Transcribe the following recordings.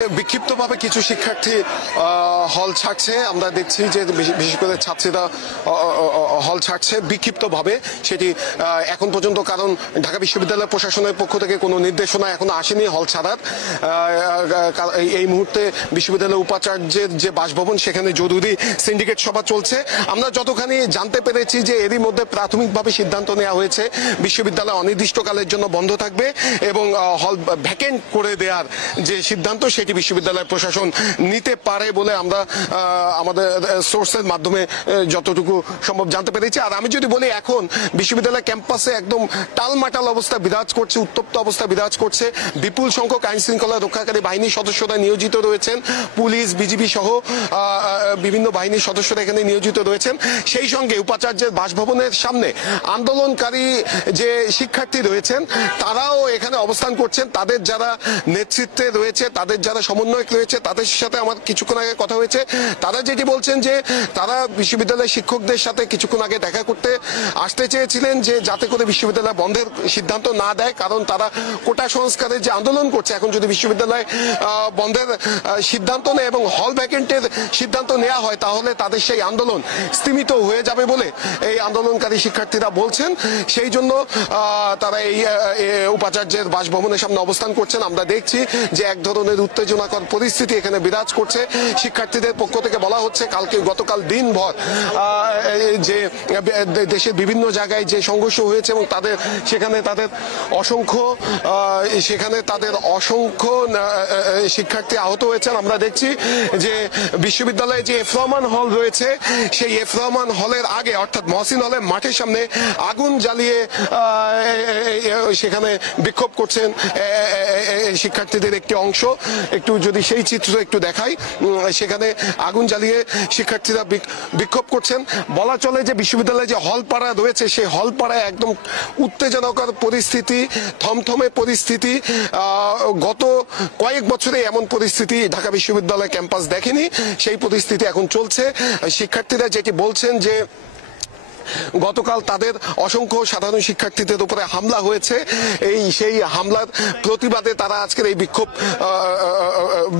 বিক্ষিপ্তভাবে কিছু শিক্ষার্থী হল ছাড়ছে। আমরা দেখছি যে বিশেষ করে ছাত্রীরা হল ছাড়ছে বিক্ষিপ্তভাবে। সেটি এখন পর্যন্ত, কারণ ঢাকা বিশ্ববিদ্যালয় প্রশাসনের পক্ষ থেকে কোনো নির্দেশনা এখনো আসেনি হল ছাড়ার। এই মুহূর্তে বিশ্ববিদ্যালয়ের উপাচার্যের যে বাসভবন, সেখানে জরুরি সিন্ডিকেট সভা চলছে। আমরা যতখানি জানতে পেরেছি যে এরই মধ্যে প্রাথমিকভাবে সিদ্ধান্ত নেওয়া হয়েছে বিশ্ববিদ্যালয় অনির্দিষ্টকালের জন্য বন্ধ থাকবে এবং হল ভ্যাকেন্ট করে দেওয়ার যে সিদ্ধান্ত সেটি বিশ্ববিদ্যালয় প্রশাসন নিতে পারে বলে আমরা আমাদের সোর্সের মাধ্যমে যতটুকু সম্ভব জানতে পেরেছি। আর আমি যদি বলি, এখন বিশ্ববিদ্যালয় ক্যাম্পাসে একদম টালমাটাল অবস্থা বিরাজ করছে, উত্তপ্ত অবস্থা বিরাজ করছে। বিপুল সংখ্যক আইন শৃঙ্খলা রক্ষাকারী বাহিনীর সদস্যরা নিয়োজিত রয়েছেন, পুলিশ, বিজিবি সহ বিভিন্ন বাহিনীর সদস্যরা এখানে নিয়োজিত রয়েছেন। সেই সঙ্গে উপাচার্যের বাসভবনের সামনে আন্দোলনকারী যে শিক্ষার্থী রয়েছেন তারাও এখানে অবস্থান করছেন। তাদের যারা নেতৃত্বে রয়েছে, তাদের যারা সমন্বয়ক রয়েছে, তাদের সাথে আমার কিছুক্ষণ আগে কথা হয়েছে। তারা যেটি বলছেন যে তারা বিশ্ববিদ্যালয়ের শিক্ষকদের সাথে কিছুক্ষণ আগে দেখা করতে আসতে চেয়েছিলেন, যে যাতে করে বিশ্ববিদ্যালয় বন্ধের সিদ্ধান্ত না দেয়, কারণ তারা কোটা সংস্কারের যে আন্দোলন করছে, এখন যদি বিশ্ববিদ্যালয় বন্ধের সিদ্ধান্ত নেয় এবং হল ভ্যাকেন্টের সিদ্ধান্ত নেওয়া হয়, তাহলে তাদের সেই আন্দোলন স্তীমিত হয়ে যাবে বলে এই আন্দোলনকারী শিক্ষার্থীরা বলছেন। সেই জন্য তারা এই উপাচার্যের বাসভবনের সামনে অবস্থান করছেন। আমরা দেখছি যে এক ধরনের উত্তেজনাকর পরিস্থিতি এখানে বিরাজ করছে। শিক্ষার্থীদের পক্ষ থেকে বলা হচ্ছে, গতকাল দিনভর যে দেশের বিভিন্ন জায়গায় যে সংঘর্ষ হয়েছে এবং সেখানে তাদের অসংখ্য শিক্ষার্থী আহত হয়েছেন। আমরা দেখছি যে বিশ্ববিদ্যালয়ে যে এফ রহমান হল রয়েছে, সেই এফ রহমান হলের আগে, অর্থাৎ মহসিন হলের মাঠের সামনে আগুন জ্বালিয়ে সেখানে বিক্ষোভ করছেন শিক্ষার্থীদের একটি অংশ। একটু যদি সেই চিত্র একটু দেখাই, সেখানে আগুন জ্বালিয়ে শিক্ষার্থীরা বিক্ষোভ করছেন। বলা চলে যে বিশ্ববিদ্যালয়ে যে হলপাড়া রয়েছে, সেই হলপাড়ায় একদম উত্তেজনাকর পরিস্থিতি, থমথমে পরিস্থিতি। গত কয়েক বছরে এমন পরিস্থিতি ঢাকা বিশ্ববিদ্যালয় ক্যাম্পাস দেখেনি। সেই পরিস্থিতি এখন চলছে। শিক্ষার্থীরা যেটি বলছেন যে গতকাল তাদের অসংখ্য সাধারণ শিক্ষার্থীদের উপরে হামলা হয়েছে। সেই হামলার প্রতিবাদে তারা আজকের এই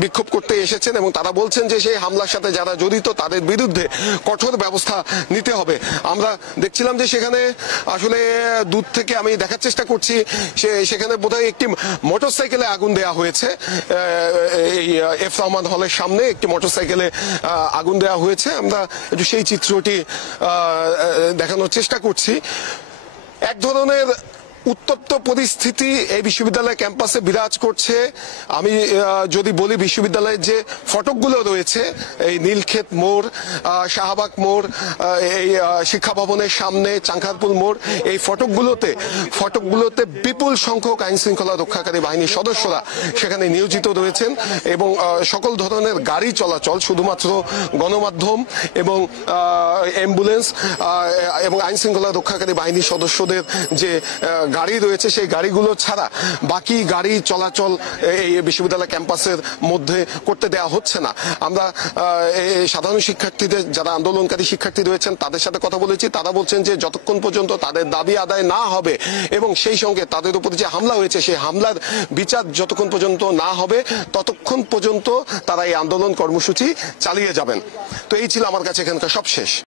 বিক্ষোভ করতে এসেছেন এবং তারা বলছেন যে সেই হামলার সাথে যারা জড়িত তাদের বিরুদ্ধে কঠোর ব্যবস্থা নিতে হবে। আমরা দেখছিলাম যে সেখানে আসলে দূর থেকে আমি দেখার চেষ্টা করছি, সেখানে বোধহয় একটি মোটরসাইকেলে আগুন দেওয়া হয়েছে। এই এফ রহমান হলের সামনে একটি মোটরসাইকেলে আগুন দেওয়া হয়েছে। আমরা একটু সেই চিত্রটি দেখানোর চেষ্টা করছি। এক ধরনের উত্তপ্ত পরিস্থিতি এই বিশ্ববিদ্যালয় ক্যাম্পাসে বিরাজ করছে। আমি যদি বলি, বিশ্ববিদ্যালয়ের যে ফটকগুলো রয়েছে, এই নীলক্ষেত মোড়, শাহবাগ মোড়, এই শিক্ষা ভবনের সামনে চাংখারপুল মোড়, এই ফটকগুলোতে বিপুল সংখ্যক আইন শৃঙ্খলা রক্ষাকারী বাহিনীর সদস্যরা সেখানে নিয়োজিত রয়েছেন এবং সকল ধরনের গাড়ি চলাচল, শুধুমাত্র গণমাধ্যম এবং অ্যাম্বুলেন্স এবং আইন শৃঙ্খলা রক্ষাকারী বাহিনীর সদস্যদের যে গাড়ি রয়েছে, সেই গাড়িগুলো ছাড়া বাকি গাড়ি চলাচল এই বিশ্ববিদ্যালয় ক্যাম্পাসের মধ্যে করতে দেওয়া হচ্ছে না। আমরা সাধারণ শিক্ষার্থীদের, যারা আন্দোলনকারী শিক্ষার্থী রয়েছেন, তাদের সাথে কথা বলেছি। তারা বলছেন যে যতক্ষণ পর্যন্ত তাদের দাবি আদায় না হবে এবং সেই সঙ্গে তাদের উপর যে হামলা হয়েছে, সেই হামলার বিচার যতক্ষণ পর্যন্ত না হবে, ততক্ষণ পর্যন্ত তারা এই আন্দোলন কর্মসূচি চালিয়ে যাবেন। তো এই ছিল আমার কাছে এখানকার সবশেষ।